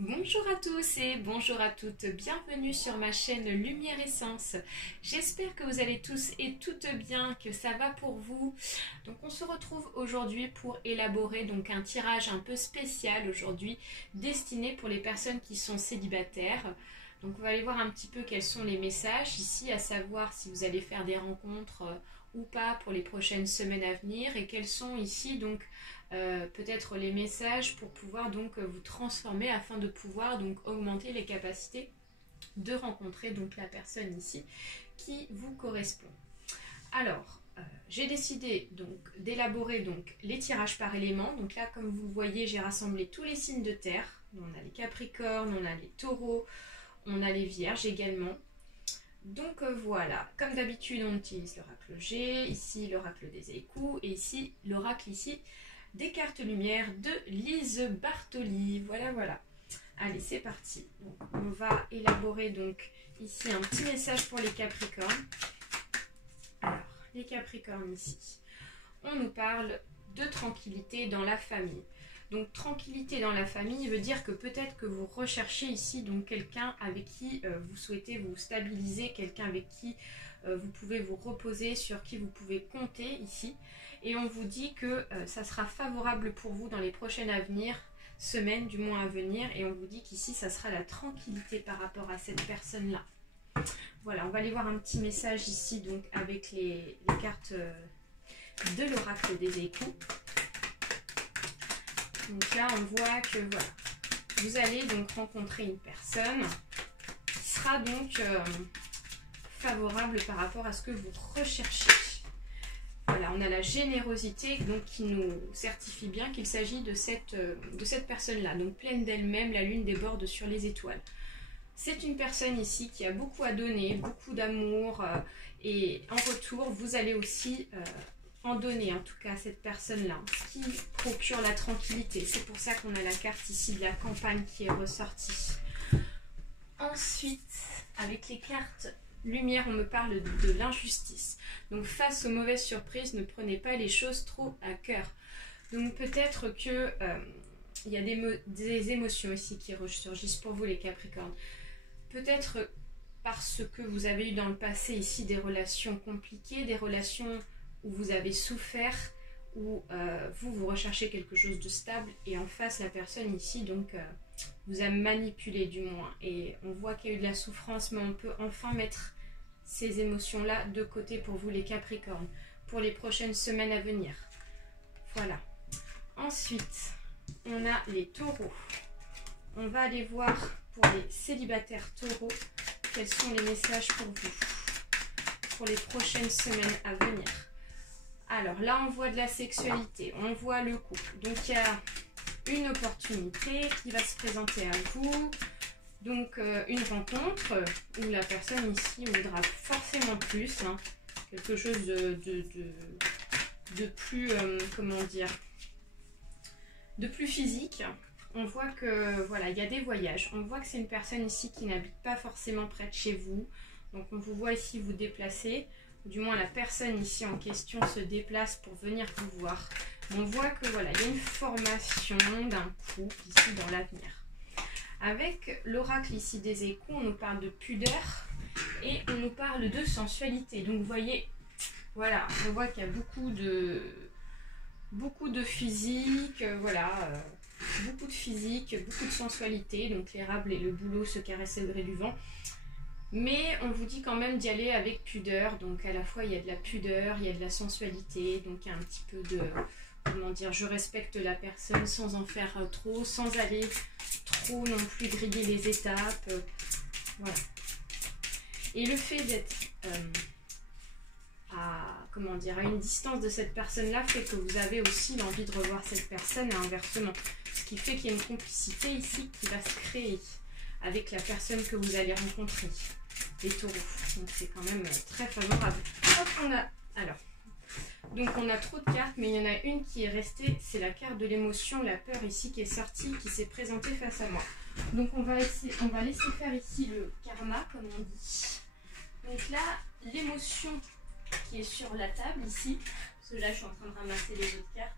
Bonjour à tous et bonjour à toutes, bienvenue sur ma chaîne Lumière Essence. J'espère que vous allez tous et toutes bien, que ça va pour vous. Donc on se retrouve aujourd'hui pour élaborer donc un tirage un peu spécial aujourd'hui, destiné pour les personnes qui sont célibataires. Donc on va aller voir un petit peu quels sont les messages ici, à savoir si vous allez faire des rencontres ou pas pour les prochaines semaines à venir, et quels sont ici donc peut-être les messages pour pouvoir donc vous transformer afin de pouvoir donc augmenter les capacités de rencontrer donc la personne ici qui vous correspond. Alors j'ai décidé donc d'élaborer donc les tirages par élément. Donc là, comme vous le voyez, j'ai rassemblé tous les signes de terre. On a les Capricornes, on a les Taureaux, on a les Vierges également. Donc voilà, comme d'habitude on utilise l'oracle G, ici l'oracle des échos, et ici l'oracle ici des cartes lumière de Lise Bartoli. Voilà. Allez, c'est parti. Donc, on va élaborer donc ici un petit message pour les Capricornes. Alors, les Capricornes ici, on nous parle de tranquillité dans la famille. Donc tranquillité dans la famille veut dire que peut-être que vous recherchez ici donc quelqu'un avec qui vous souhaitez vous stabiliser, quelqu'un avec qui vous pouvez vous reposer, sur qui vous pouvez compter ici. Et on vous dit que ça sera favorable pour vous dans les prochaines semaines du moins à venir. Et on vous dit qu'ici ça sera la tranquillité par rapport à cette personne-là. Voilà, on va aller voir un petit message ici donc avec les cartes de l'oracle des échos. Donc là, on voit que voilà, vous allez donc rencontrer une personne qui sera donc favorable par rapport à ce que vous recherchez. Voilà, on a la générosité donc qui nous certifie bien qu'il s'agit de cette personne-là. Donc pleine d'elle-même, la lune déborde sur les étoiles. C'est une personne ici qui a beaucoup à donner, beaucoup d'amour et en retour, vous allez aussi en donner en tout cas à cette personne-là, ce qui procure la tranquillité. C'est pour ça qu'on a la carte ici de la campagne qui est ressortie. Ensuite, avec les cartes lumière, on me parle de l'injustice. Donc face aux mauvaises surprises, ne prenez pas les choses trop à cœur. Donc peut-être que il y a des émotions ici qui ressurgissent pour vous les Capricornes. Peut-être parce que vous avez eu dans le passé ici des relations compliquées, des relations où vous avez souffert, où vous recherchez quelque chose de stable, et en face la personne ici donc vous a manipulé du moins, et on voit qu'il y a eu de la souffrance, mais on peut enfin mettre ces émotions là de côté pour vous les Capricornes pour les prochaines semaines à venir. Voilà. Ensuite on a les Taureaux. On va aller voir pour les célibataires Taureaux quels sont les messages pour vous pour les prochaines semaines à venir. Alors là, on voit de la sexualité, on voit le couple. Donc il y a une opportunité qui va se présenter à vous. Donc une rencontre où la personne ici voudra forcément plus, hein, quelque chose de plus, comment dire, de plus physique. On voit que voilà, il y a des voyages. On voit que c'est une personne ici qui n'habite pas forcément près de chez vous. Donc on vous voit ici vous déplacer. Du moins la personne ici en question se déplace pour venir vous voir. On voit que voilà, il y a une formation d'un couple ici dans l'avenir. Avec l'oracle ici des échos, on nous parle de pudeur et on nous parle de sensualité. Donc vous voyez, voilà, on voit qu'il y a beaucoup de physique, voilà, beaucoup de physique, beaucoup de sensualité. Donc l'érable et le bouleau se caressent au gré du vent. Mais on vous dit quand même d'y aller avec pudeur. Donc à la fois il y a de la pudeur, il y a de la sensualité. Donc il y a un petit peu de, comment dire, je respecte la personne sans en faire trop, sans aller trop non plus griller les étapes. Voilà. Et le fait d'être comment dire, à une distance de cette personne-là fait que vous avez aussi l'envie de revoir cette personne et inversement. Ce qui fait qu'il y a une complicité ici qui va se créer avec la personne que vous allez rencontrer, les Taureaux. Donc c'est quand même très favorable. Hop, donc on a trop de cartes, mais il y en a une qui est restée, c'est la carte de l'émotion, la peur ici qui est sortie, qui s'est présentée face à moi. Donc on va laisser faire ici le karma, comme on dit. Donc là, l'émotion qui est sur la table ici, parce que là je suis en train de ramasser les autres cartes.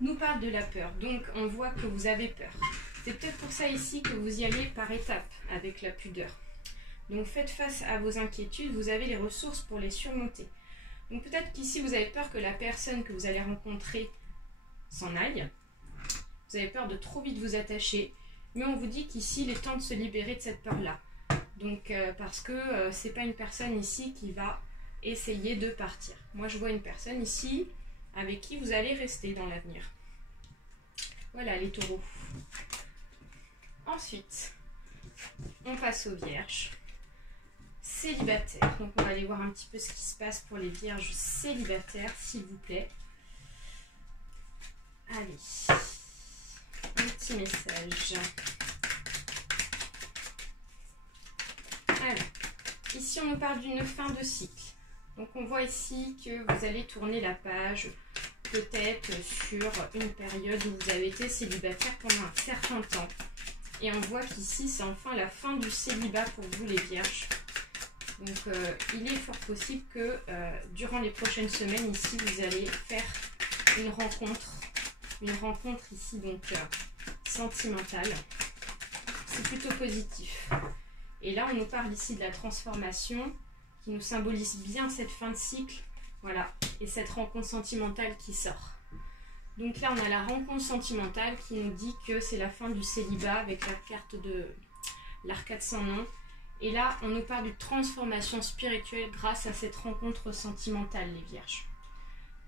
nous parle de la peur. Donc, on voit que vous avez peur. C'est peut-être pour ça ici que vous y allez par étapes avec la pudeur. Donc, faites face à vos inquiétudes. Vous avez les ressources pour les surmonter. Donc, peut-être qu'ici, vous avez peur que la personne que vous allez rencontrer s'en aille. Vous avez peur de trop vite vous attacher. Mais on vous dit qu'ici, il est temps de se libérer de cette peur-là. Donc, parce que c'est pas une personne ici qui va essayer de partir. Moi, je vois une personne ici avec qui vous allez rester dans l'avenir. Voilà les taureaux. Ensuite, on passe aux vierges. Célibataires. Donc, on va aller voir un petit peu ce qui se passe pour les vierges célibataires, s'il vous plaît. Allez, un petit message. Alors, ici, on nous parle d'une fin de cycle. Donc, on voit ici que vous allez tourner la page, peut-être sur une période où vous avez été célibataire pendant un certain temps. Et on voit qu'ici, c'est enfin la fin du célibat pour vous, les vierges. Donc, il est fort possible que durant les prochaines semaines, ici, vous allez faire une rencontre ici, donc sentimentale. C'est plutôt positif. Et là, on nous parle ici de la transformation qui nous symbolise bien cette fin de cycle. Voilà, et cette rencontre sentimentale qui sort. Donc là, on a la rencontre sentimentale qui nous dit que c'est la fin du célibat avec la carte de l'arcade sans nom. Et là, on nous parle de transformation spirituelle grâce à cette rencontre sentimentale, les vierges.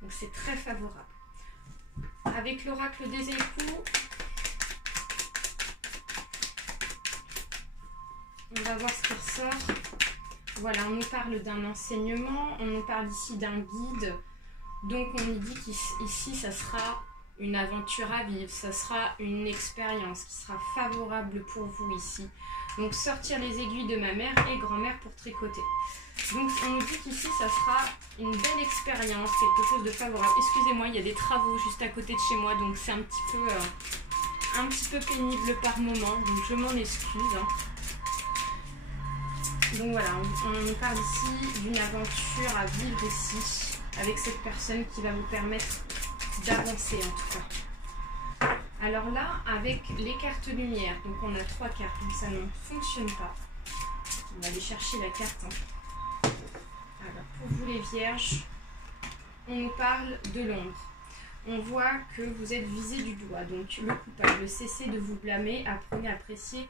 Donc c'est très favorable. Avec l'oracle des époux, on va voir ce qui ressort. Voilà, on nous parle d'un enseignement, on nous parle ici d'un guide. Donc on nous dit qu'ici, ça sera une aventure à vivre, ça sera une expérience qui sera favorable pour vous ici. Donc sortir les aiguilles de ma mère et grand-mère pour tricoter. Donc on nous dit qu'ici, ça sera une belle expérience, quelque chose de favorable. Excusez-moi, il y a des travaux juste à côté de chez moi, donc c'est un petit peu pénible par moment, donc je m'en excuse. Donc voilà, on nous parle ici d'une aventure à vivre ici, avec cette personne qui va vous permettre d'avancer en tout cas. Alors là, avec les cartes lumière, donc on a 3 cartes, donc ça ne fonctionne pas. On va aller chercher la carte. Alors pour vous les vierges, on nous parle de l'ombre. On voit que vous êtes visé du doigt, donc le coupable. Cessez de vous blâmer, apprenez à apprécier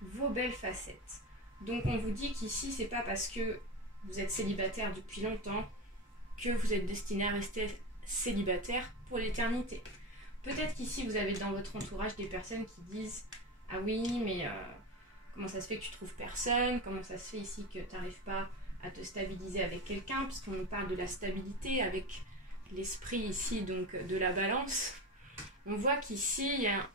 vos belles facettes. Donc on vous dit qu'ici, c'est pas parce que vous êtes célibataire depuis longtemps que vous êtes destiné à rester célibataire pour l'éternité. Peut-être qu'ici, vous avez dans votre entourage des personnes qui disent « Ah oui, mais comment ça se fait que tu trouves personne? Comment ça se fait ici que tu n'arrives pas à te stabiliser avec quelqu'un ?» Puisqu'on nous parle de la stabilité avec l'esprit ici, donc de la balance. On voit qu'ici, il y a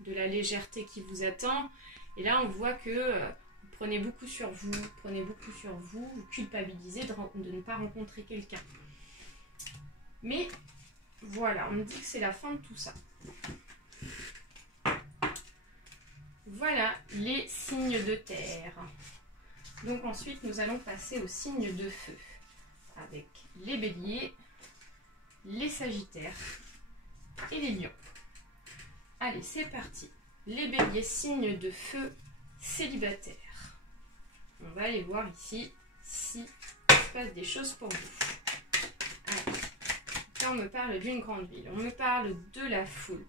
de la légèreté qui vous attend. Et là, on voit que vous prenez beaucoup sur vous, vous culpabilisez de ne pas rencontrer quelqu'un. Mais voilà, on me dit que c'est la fin de tout ça. Voilà les signes de terre. Donc ensuite, nous allons passer aux signes de feu. Avec les béliers, les sagittaires et les lions. Allez, c'est parti. Les béliers, signes de feu célibataires. On va aller voir ici si il se passe des choses pour vous. Allez. Là, on me parle d'une grande ville. On me parle de la foule.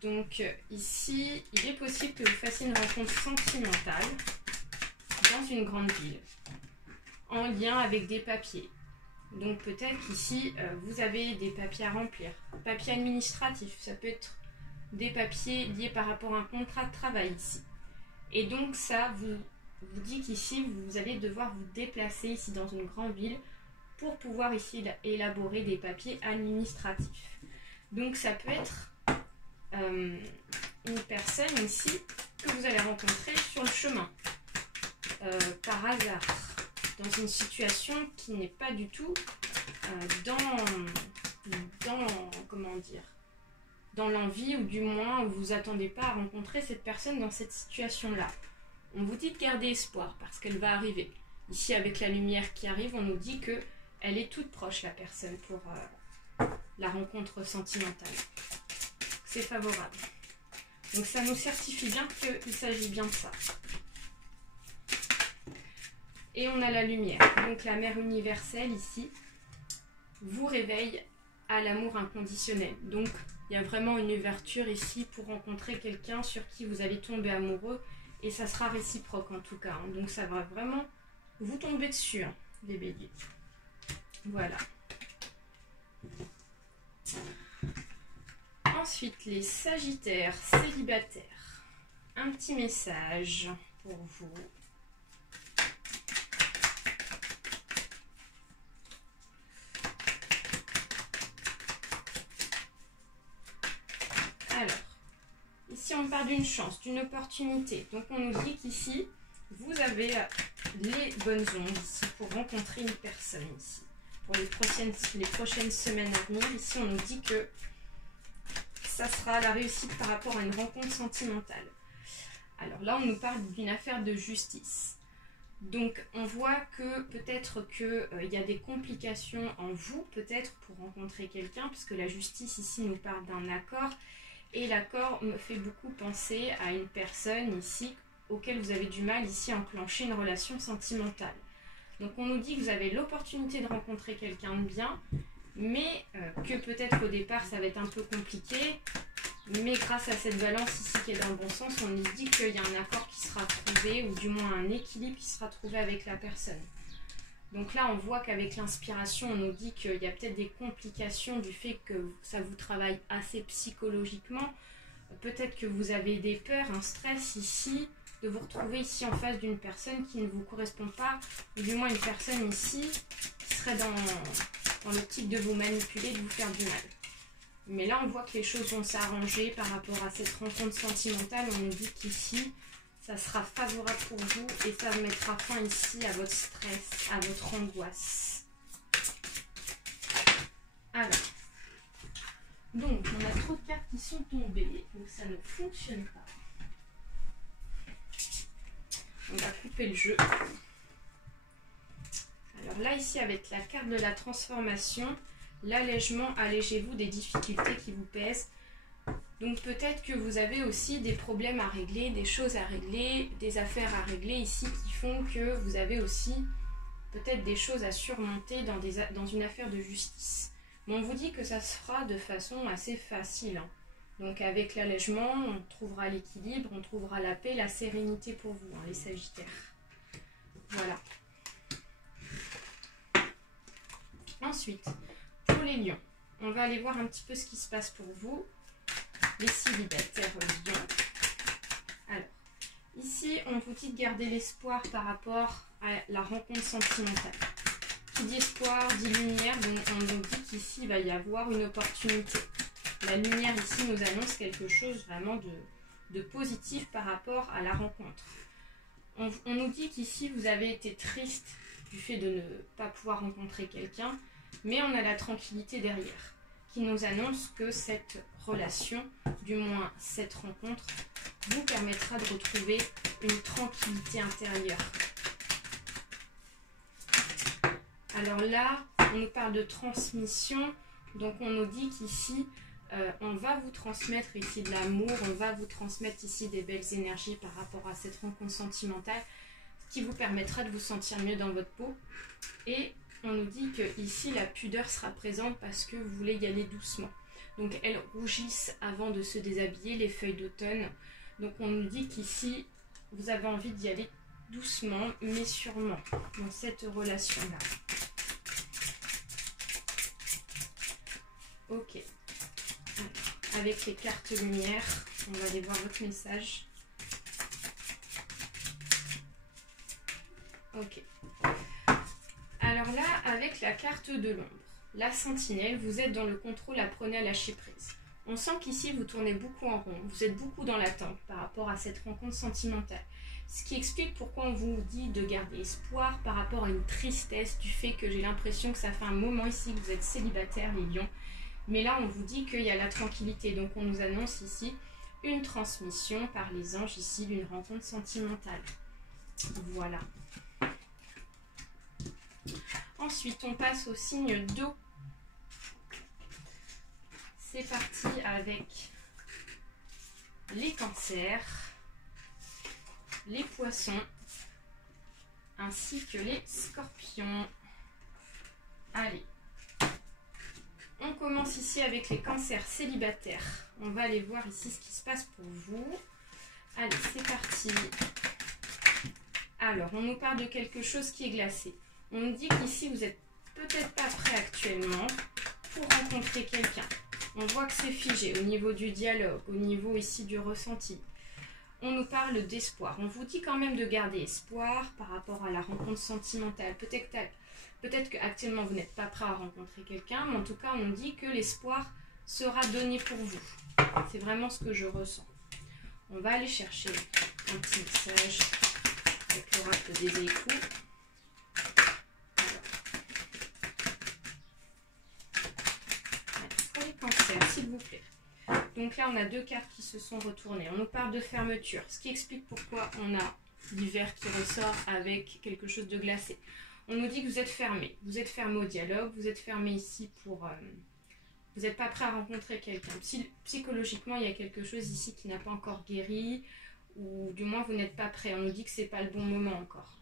Donc ici, il est possible que vous fassiez une rencontre sentimentale dans une grande ville en lien avec des papiers. Donc peut-être qu'ici, vous avez des papiers à remplir. Papiers administratifs, ça peut être des papiers liés par rapport à un contrat de travail ici. Et donc ça vous dit qu'ici, vous allez devoir vous déplacer ici dans une grande ville pour pouvoir ici élaborer des papiers administratifs. Donc ça peut être une personne ici que vous allez rencontrer sur le chemin, par hasard, dans une situation qui n'est pas du tout dans l'envie, ou du moins vous vous attendez pas à rencontrer cette personne dans cette situation-là. On vous dit de garder espoir parce qu'elle va arriver. Ici, avec la lumière qui arrive, on nous dit que elle est toute proche, la personne, pour la rencontre sentimentale. c'est favorable. Donc ça nous certifie bien qu'il s'agit bien de ça. Et on a la lumière. Donc la mère universelle ici vous réveille à l'amour inconditionnel. Donc il y a vraiment une ouverture ici pour rencontrer quelqu'un sur qui vous allez tomber amoureux. Et ça sera réciproque en tout cas. Hein. Donc ça va vraiment vous tomber dessus, hein, les béliers. Voilà. Ensuite, les sagittaires célibataires. Un petit message pour vous. Alors, ici on parle d'une chance, d'une opportunité. Donc on nous dit qu'ici, vous avez les bonnes ondes ici pour rencontrer une personne ici. Pour les prochaines semaines à venir, ici on nous dit que ça sera la réussite par rapport à une rencontre sentimentale. Alors là, on nous parle d'une affaire de justice. Donc, on voit que peut-être qu'il y a des complications en vous, peut-être pour rencontrer quelqu'un, puisque la justice ici nous parle d'un accord. Et l'accord me fait beaucoup penser à une personne ici, auquel vous avez du mal ici à enclencher une relation sentimentale. Donc, on nous dit que vous avez l'opportunité de rencontrer quelqu'un de bien, mais que peut-être au départ ça va être un peu compliqué, mais grâce à cette balance ici qui est dans le bon sens, on nous dit qu'il y a un accord qui sera trouvé, ou du moins un équilibre qui sera trouvé avec la personne. Donc là on voit qu'avec l'inspiration on nous dit qu'il y a peut-être des complications du fait que ça vous travaille assez psychologiquement, peut-être que vous avez des peurs, un stress ici, de vous retrouver ici en face d'une personne qui ne vous correspond pas, ou du moins une personne ici qui serait dans l'optique de vous manipuler, de vous faire du mal. Mais là, on voit que les choses vont s'arranger par rapport à cette rencontre sentimentale. On nous dit qu'ici, ça sera favorable pour vous et ça mettra fin ici à votre stress, à votre angoisse. Alors, donc, on a trop de cartes qui sont tombées, donc ça ne fonctionne pas. On va couper le jeu. Alors là, ici, avec la carte de la transformation, l'allègement, allégez-vous des difficultés qui vous pèsent. Donc peut-être que vous avez aussi des problèmes à régler, des choses à régler, des affaires à régler ici qui font que vous avez aussi peut-être des choses à surmonter dans une affaire de justice. Mais on vous dit que ça se fera de façon assez facile. Hein. Donc avec l'allègement, on trouvera l'équilibre, on trouvera la paix, la sérénité pour vous, hein, les Sagittaires. Voilà. Ensuite, pour les lions, on va aller voir un petit peu ce qui se passe pour vous, les célibataires lions. Alors, ici, on vous dit de garder l'espoir par rapport à la rencontre sentimentale. Qui dit espoir, dit lumière, donc on nous dit qu'ici, il va y avoir une opportunité. La lumière ici nous annonce quelque chose vraiment de positif par rapport à la rencontre. On nous dit qu'ici, vous avez été triste du fait de ne pas pouvoir rencontrer quelqu'un, mais on a la tranquillité derrière, qui nous annonce que cette relation, du moins cette rencontre, vous permettra de retrouver une tranquillité intérieure. Alors là, on nous parle de transmission, donc on nous dit qu'ici, on va vous transmettre ici de l'amour, on va vous transmettre ici des belles énergies par rapport à cette rencontre sentimentale, ce qui vous permettra de vous sentir mieux dans votre peau. Et on nous dit que ici la pudeur sera présente parce que vous voulez y aller doucement. Donc elles rougissent avant de se déshabiller, les feuilles d'automne. Donc on nous dit qu'ici vous avez envie d'y aller doucement mais sûrement dans cette relation-là. Ok. Alors, avec les cartes lumière, on va aller voir votre message. Ok. Alors là, avec la carte de l'ombre, la sentinelle, vous êtes dans le contrôle, apprenez à lâcher prise. On sent qu'ici, vous tournez beaucoup en rond, vous êtes beaucoup dans l'attente par rapport à cette rencontre sentimentale. Ce qui explique pourquoi on vous dit de garder espoir par rapport à une tristesse du fait que j'ai l'impression que ça fait un moment ici que vous êtes célibataire, les lions. Mais là, on vous dit qu'il y a la tranquillité, donc on nous annonce ici une transmission par les anges ici d'une rencontre sentimentale. Voilà. Ensuite, on passe au signe d'eau. C'est parti avec les cancers, les poissons, ainsi que les scorpions. Allez, on commence ici avec les cancers célibataires. On va aller voir ici ce qui se passe pour vous. Allez, c'est parti. Alors, on nous parle de quelque chose qui est glacé. On nous dit qu'ici, vous n'êtes peut-être pas prêt actuellement pour rencontrer quelqu'un. On voit que c'est figé au niveau du dialogue, au niveau ici du ressenti. On nous parle d'espoir. On vous dit quand même de garder espoir par rapport à la rencontre sentimentale. Peut-être qu'actuellement, vous n'êtes pas prêt à rencontrer quelqu'un, mais en tout cas, on dit que l'espoir sera donné pour vous. C'est vraiment ce que je ressens. On va aller chercher un petit message avec l'oracle des échos. Pour les cancers, s'il vous plaît. Donc là, on a deux cartes qui se sont retournées. On nous parle de fermeture, ce qui explique pourquoi on a l'hiver qui ressort avec quelque chose de glacé. On nous dit que vous êtes fermé. Vous êtes fermé au dialogue, vous êtes fermé ici pour... vous n'êtes pas prêt à rencontrer quelqu'un. Psychologiquement, il y a quelque chose ici qui n'a pas encore guéri, ou du moins vous n'êtes pas prêt. On nous dit que ce n'est pas le bon moment encore.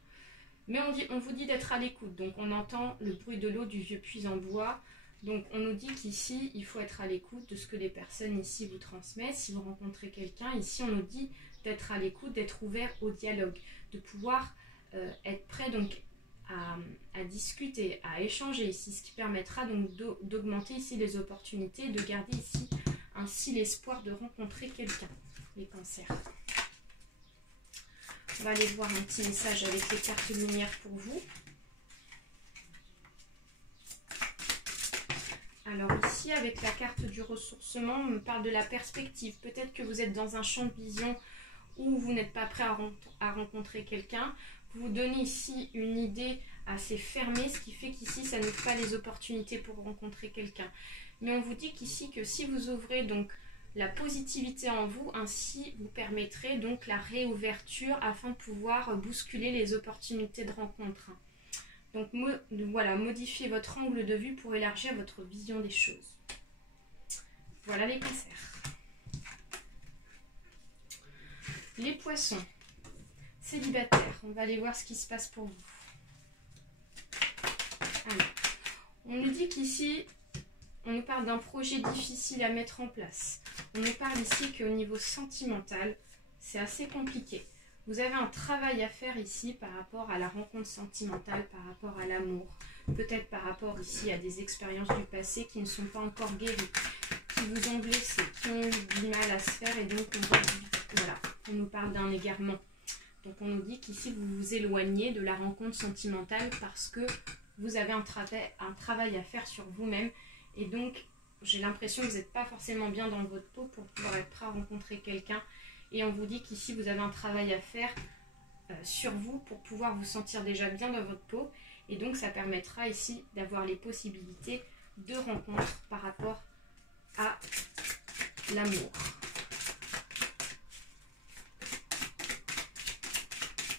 Mais on vous dit d'être à l'écoute. Donc on entend le bruit de l'eau du vieux puits en bois. Donc on nous dit qu'ici, il faut être à l'écoute de ce que les personnes ici vous transmettent. Si vous rencontrez quelqu'un, ici on nous dit d'être à l'écoute, d'être ouvert au dialogue, de pouvoir être prêt donc à discuter, à échanger ici, ce qui permettra donc d'augmenter ici les opportunités, de garder ici ainsi l'espoir de rencontrer quelqu'un, les cancers. On va aller voir un petit message avec les cartes lumière pour vous. Alors ici, avec la carte du ressourcement, on me parle de la perspective. Peut-être que vous êtes dans un champ de vision où vous n'êtes pas prêt à rencontrer quelqu'un. Vous donnez ici une idée assez fermée, ce qui fait qu'ici, ça n'ouvre pas les opportunités pour rencontrer quelqu'un. Mais on vous dit qu'ici, que si vous ouvrez donc la positivité en vous, ainsi vous permettrez donc la réouverture afin de pouvoir bousculer les opportunités de rencontre. Donc voilà, modifiez votre angle de vue pour élargir votre vision des choses. Voilà les cancers. Les poissons célibataires, on va aller voir ce qui se passe pour vous. Alors, on nous dit qu'ici, on nous parle d'un projet difficile à mettre en place. On nous parle ici qu'au niveau sentimental, c'est assez compliqué. Vous avez un travail à faire ici par rapport à la rencontre sentimentale, par rapport à l'amour. Peut-être par rapport ici à des expériences du passé qui ne sont pas encore guéries, qui vous ont blessé, qui ont eu du mal à se faire et donc on nous parle d'un égarement. Donc on nous dit qu'ici vous vous éloignez de la rencontre sentimentale parce que vous avez un travail à faire sur vous-même et donc j'ai l'impression que vous n'êtes pas forcément bien dans votre peau pour pouvoir être prêt à rencontrer quelqu'un. Et on vous dit qu'ici, vous avez un travail à faire sur vous pour pouvoir vous sentir déjà bien dans votre peau. Et donc, ça permettra ici d'avoir les possibilités de rencontre par rapport à l'amour.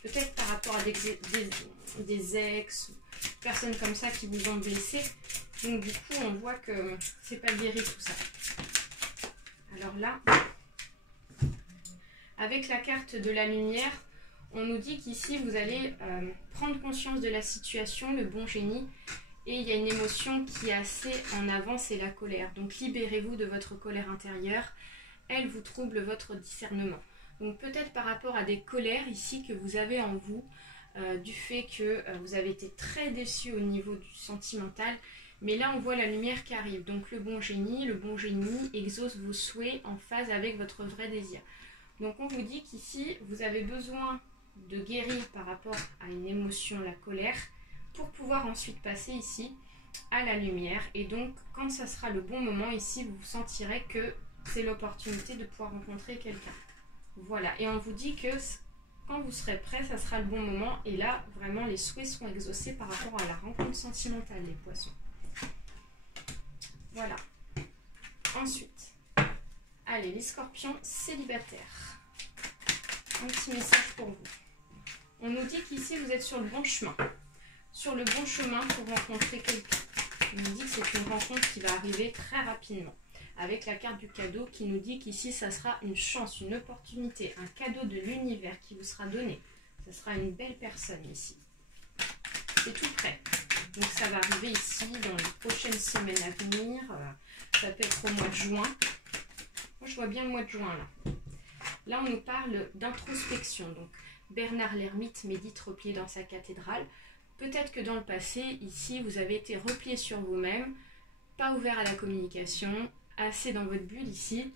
Peut-être par rapport à des ex, personnes comme ça qui vous ont blessé. Donc, du coup, on voit que c'est pas guéri tout ça. Alors là... Avec la carte de la lumière, on nous dit qu'ici, vous allez prendre conscience de la situation, le bon génie. Et il y a une émotion qui est assez en avant, c'est la colère. Donc, libérez-vous de votre colère intérieure. Elle vous trouble votre discernement. Donc, peut-être par rapport à des colères ici que vous avez en vous, du fait que vous avez été très déçu au niveau du sentimental. Mais là, on voit la lumière qui arrive. Donc, le bon génie exauce vos souhaits en phase avec votre vrai désir. Donc on vous dit qu'ici, vous avez besoin de guérir par rapport à une émotion, la colère, pour pouvoir ensuite passer ici à la lumière. Et donc, quand ça sera le bon moment, ici, vous sentirez que c'est l'opportunité de pouvoir rencontrer quelqu'un. Voilà, et on vous dit que quand vous serez prêt, ça sera le bon moment. Et là, vraiment, les souhaits seront exaucés par rapport à la rencontre sentimentale, les poissons. Voilà. Ensuite, allez, les scorpions célibataires. Un petit message pour vous. On nous dit qu'ici, vous êtes sur le bon chemin. Sur le bon chemin pour rencontrer quelqu'un. On nous dit que c'est une rencontre qui va arriver très rapidement. avec la carte du cadeau qui nous dit qu'ici, ça sera une chance, une opportunité, un cadeau de l'univers qui vous sera donné. Ce sera une belle personne ici. C'est tout prêt. Donc ça va arriver ici dans les prochaines semaines à venir. Ça peut être au mois de juin. Moi, je vois bien le mois de juin là. Là, on nous parle d'introspection. Donc, Bernard l'ermite médite replié dans sa cathédrale. Peut-être que dans le passé, ici, vous avez été replié sur vous-même, pas ouvert à la communication, assez dans votre bulle ici.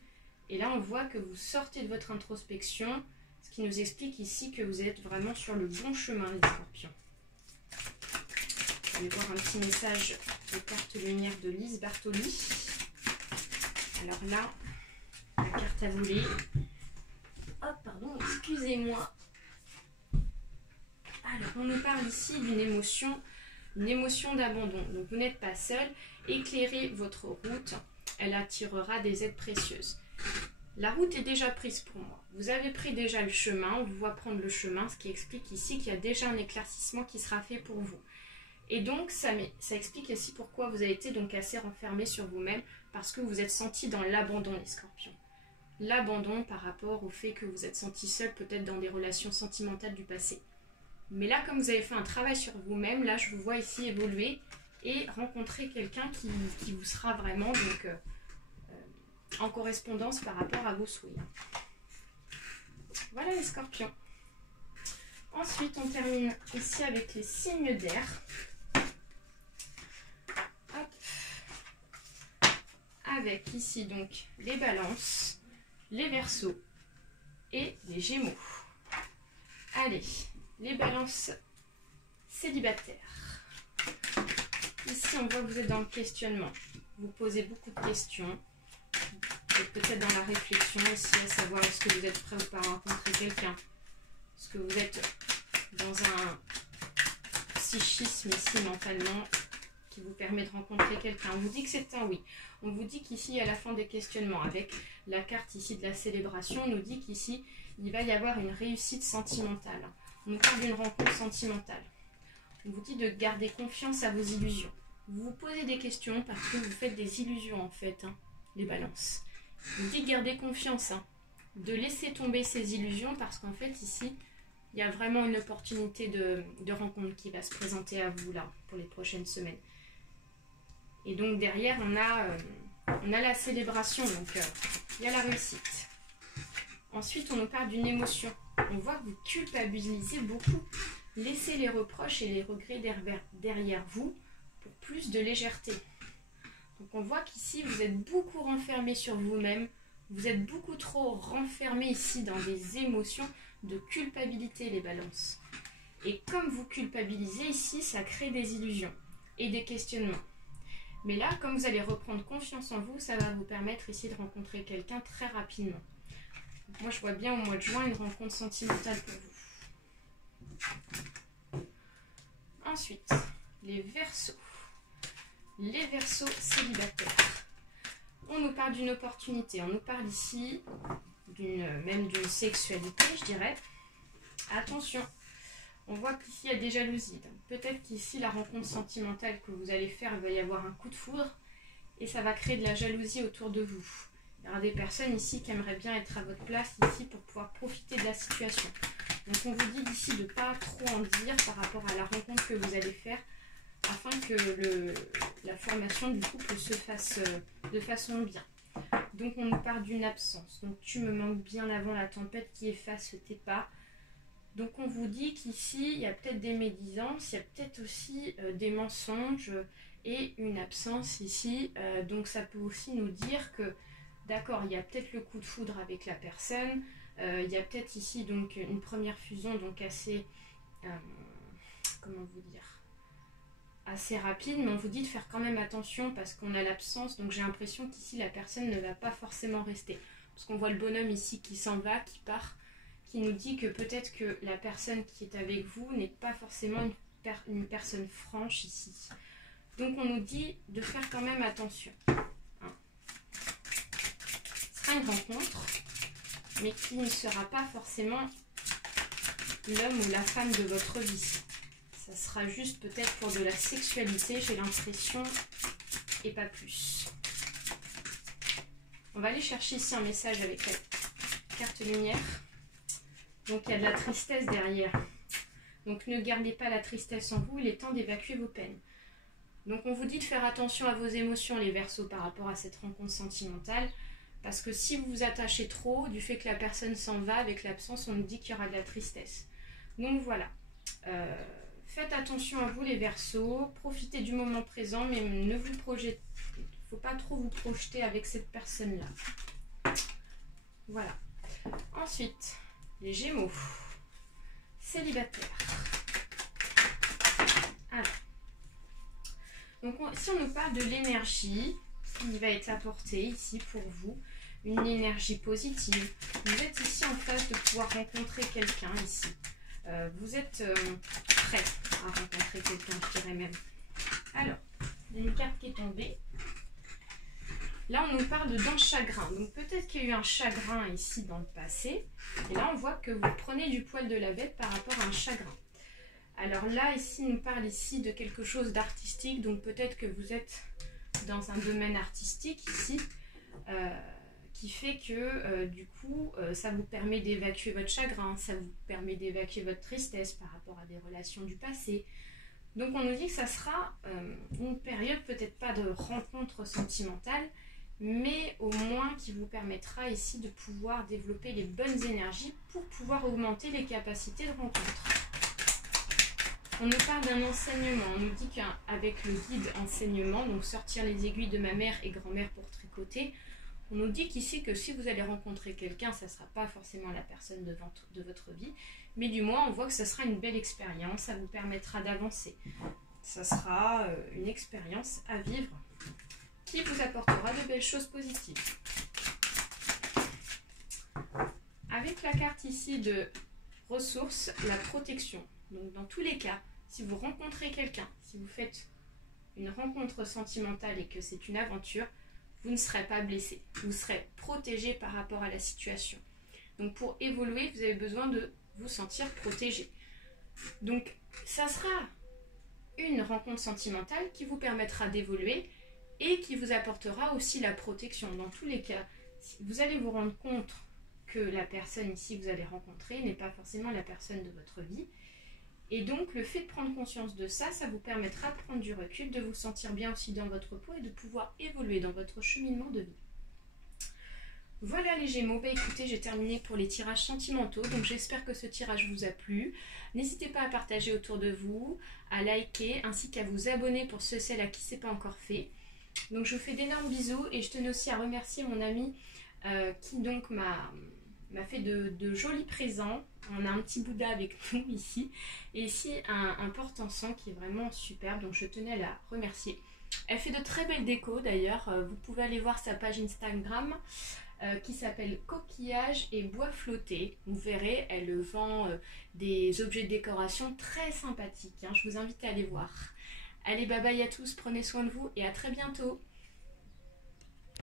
Et là, on voit que vous sortez de votre introspection, ce qui nous explique ici que vous êtes vraiment sur le bon chemin, les scorpions. On va aller voir un petit message de carte lumière de Lise Bartoli. Alors là, la carte à voler. Oh, pardon, excusez-moi. Alors, on nous parle ici d'une émotion d'abandon. Donc, vous n'êtes pas seul. Éclairez votre route. Elle attirera des aides précieuses. La route est déjà prise pour moi. Vous avez pris déjà le chemin. On vous voit prendre le chemin, ce qui explique ici qu'il y a déjà un éclaircissement qui sera fait pour vous. Et donc, ça explique aussi pourquoi vous avez été donc assez renfermé sur vous-même, parce que vous êtes senti dans l'abandon, les scorpions. L'abandon par rapport au fait que vous êtes senti seul, peut-être dans des relations sentimentales du passé. Mais là, comme vous avez fait un travail sur vous-même, là, je vous vois ici évoluer et rencontrer quelqu'un qui vous sera vraiment donc, en correspondance par rapport à vos souhaits. Voilà les scorpions. Ensuite, on termine ici avec les signes d'air. Avec ici donc les balances, les verseaux et les gémeaux. Allez, les balances célibataires. Ici, on voit que vous êtes dans le questionnement. Vous posez beaucoup de questions. Vous êtes peut-être dans la réflexion aussi, à savoir est-ce que vous êtes prêt ou pas à rencontrer quelqu'un. Est-ce que vous êtes dans un psychisme ici mentalement qui vous permet de rencontrer quelqu'un. On vous dit que c'est un oui. On vous dit qu'ici, à la fin des questionnements, avec la carte ici de la célébration, on nous dit qu'ici, il va y avoir une réussite sentimentale. On nous parle d'une rencontre sentimentale. On vous dit de garder confiance à vos illusions. Vous vous posez des questions parce que vous faites des illusions en fait, hein, les balances. On vous dit de garder confiance, hein, de laisser tomber ces illusions parce qu'en fait ici, il y a vraiment une opportunité de rencontre qui va se présenter à vous là pour les prochaines semaines. Et donc derrière, on a la célébration, donc il y a la réussite. Ensuite, on nous parle d'une émotion. On voit que vous culpabilisez beaucoup. Laissez les reproches et les regrets derrière vous pour plus de légèreté. Donc on voit qu'ici, vous êtes beaucoup renfermé sur vous-même. Vous êtes beaucoup trop renfermé ici dans des émotions de culpabilité, les balances. Et comme vous culpabilisez ici, ça crée des illusions et des questionnements. Mais là, comme vous allez reprendre confiance en vous, ça va vous permettre ici de rencontrer quelqu'un très rapidement. Donc moi, je vois bien au mois de juin une rencontre sentimentale pour vous. Ensuite, les Verseaux. Les Verseaux célibataires. On nous parle d'une opportunité. On nous parle ici même d'une sexualité, je dirais. Attention. On voit qu'ici, il y a des jalousies. Peut-être qu'ici, la rencontre sentimentale que vous allez faire, il va y avoir un coup de foudre et ça va créer de la jalousie autour de vous. Il y aura des personnes ici qui aimeraient bien être à votre place ici pour pouvoir profiter de la situation. Donc, on vous dit d'ici de ne pas trop en dire par rapport à la rencontre que vous allez faire afin que la formation du couple se fasse de façon bien. Donc, on nous parle d'une absence. Donc, tu me manques bien avant la tempête qui efface tes pas. Donc on vous dit qu'ici, il y a peut-être des médisances, il y a peut-être aussi des mensonges et une absence ici. Donc ça peut aussi nous dire que, d'accord, il y a peut-être le coup de foudre avec la personne, il y a peut-être ici donc une première fusion donc assez, comment vous dire, assez rapide, mais on vous dit de faire quand même attention parce qu'on a l'absence. Donc j'ai l'impression qu'ici la personne ne va pas forcément rester. Parce qu'on voit le bonhomme ici qui s'en va, qui part, qui nous dit que peut-être que la personne qui est avec vous n'est pas forcément une personne franche ici. Donc on nous dit de faire quand même attention. Hein. Ce sera une rencontre, mais qui ne sera pas forcément l'homme ou la femme de votre vie. Ça sera juste peut-être pour de la sexualité, j'ai l'impression, et pas plus. On va aller chercher ici un message avec la carte lumière. Donc il y a de la tristesse derrière. Donc ne gardez pas la tristesse en vous, il est temps d'évacuer vos peines. Donc on vous dit de faire attention à vos émotions les Verseaux par rapport à cette rencontre sentimentale. Parce que si vous vous attachez trop, du fait que la personne s'en va, avec l'absence, on nous dit qu'il y aura de la tristesse. Donc voilà. Faites attention à vous les Verseaux, profitez du moment présent, mais ne vous projetez, il ne faut pas trop vous projeter avec cette personne-là. Voilà. Ensuite, les Gémeaux, célibataires. Alors, donc si on nous parle de l'énergie qui va être apportée ici pour vous, une énergie positive, vous êtes ici en phase de pouvoir rencontrer quelqu'un ici. Vous êtes prêt à rencontrer quelqu'un, je dirais même. Alors, il y a une carte qui est tombée. Là, on nous parle d'un chagrin. Donc, peut-être qu'il y a eu un chagrin ici dans le passé. Et là, on voit que vous prenez du poil de la bête par rapport à un chagrin. Alors là, ici, on nous parle ici de quelque chose d'artistique. Donc, peut-être que vous êtes dans un domaine artistique ici. Qui fait que du coup ça vous permet d'évacuer votre chagrin, ça vous permet d'évacuer votre tristesse par rapport à des relations du passé. Donc on nous dit que ça sera une période peut-être pas de rencontre sentimentale, mais au moins qui vous permettra ici de pouvoir développer les bonnes énergies pour pouvoir augmenter les capacités de rencontre. On nous parle d'un enseignement, on nous dit qu'avec le guide enseignement, donc sortir les aiguilles de ma mère et grand-mère pour tricoter, on nous dit qu'ici que si vous allez rencontrer quelqu'un, ça ne sera pas forcément la personne de votre vie, mais du moins on voit que ça sera une belle expérience, ça vous permettra d'avancer. Ça sera une expérience à vivre qui vous apportera de belles choses positives. Avec la carte ici de ressources, la protection. Donc dans tous les cas, si vous rencontrez quelqu'un, si vous faites une rencontre sentimentale et que c'est une aventure, vous ne serez pas blessé, vous serez protégé par rapport à la situation. Donc pour évoluer, vous avez besoin de vous sentir protégé. Donc ça sera une rencontre sentimentale qui vous permettra d'évoluer et qui vous apportera aussi la protection. Dans tous les cas, vous allez vous rendre compte que la personne ici que vous allez rencontrer n'est pas forcément la personne de votre vie. Et donc, le fait de prendre conscience de ça, ça vous permettra de prendre du recul, de vous sentir bien aussi dans votre peau et de pouvoir évoluer dans votre cheminement de vie. Voilà les Gémeaux, bah écoutez, j'ai terminé pour les tirages sentimentaux, donc j'espère que ce tirage vous a plu. N'hésitez pas à partager autour de vous, à liker, ainsi qu'à vous abonner pour ceux et celles à qui ce n'est pas encore fait. Donc je vous fais d'énormes bisous et je tenais aussi à remercier mon ami qui donc m'a fait de jolis présents. On a un petit Bouddha avec nous ici. Et ici, un porte-encens qui est vraiment superbe. Donc, je tenais à la remercier. Elle fait de très belles décos d'ailleurs. Vous pouvez aller voir sa page Instagram qui s'appelle Coquillage et Bois Flotté. Vous verrez, elle vend des objets de décoration très sympathiques. Hein. Je vous invite à aller voir. Allez, bye bye à tous. Prenez soin de vous et à très bientôt.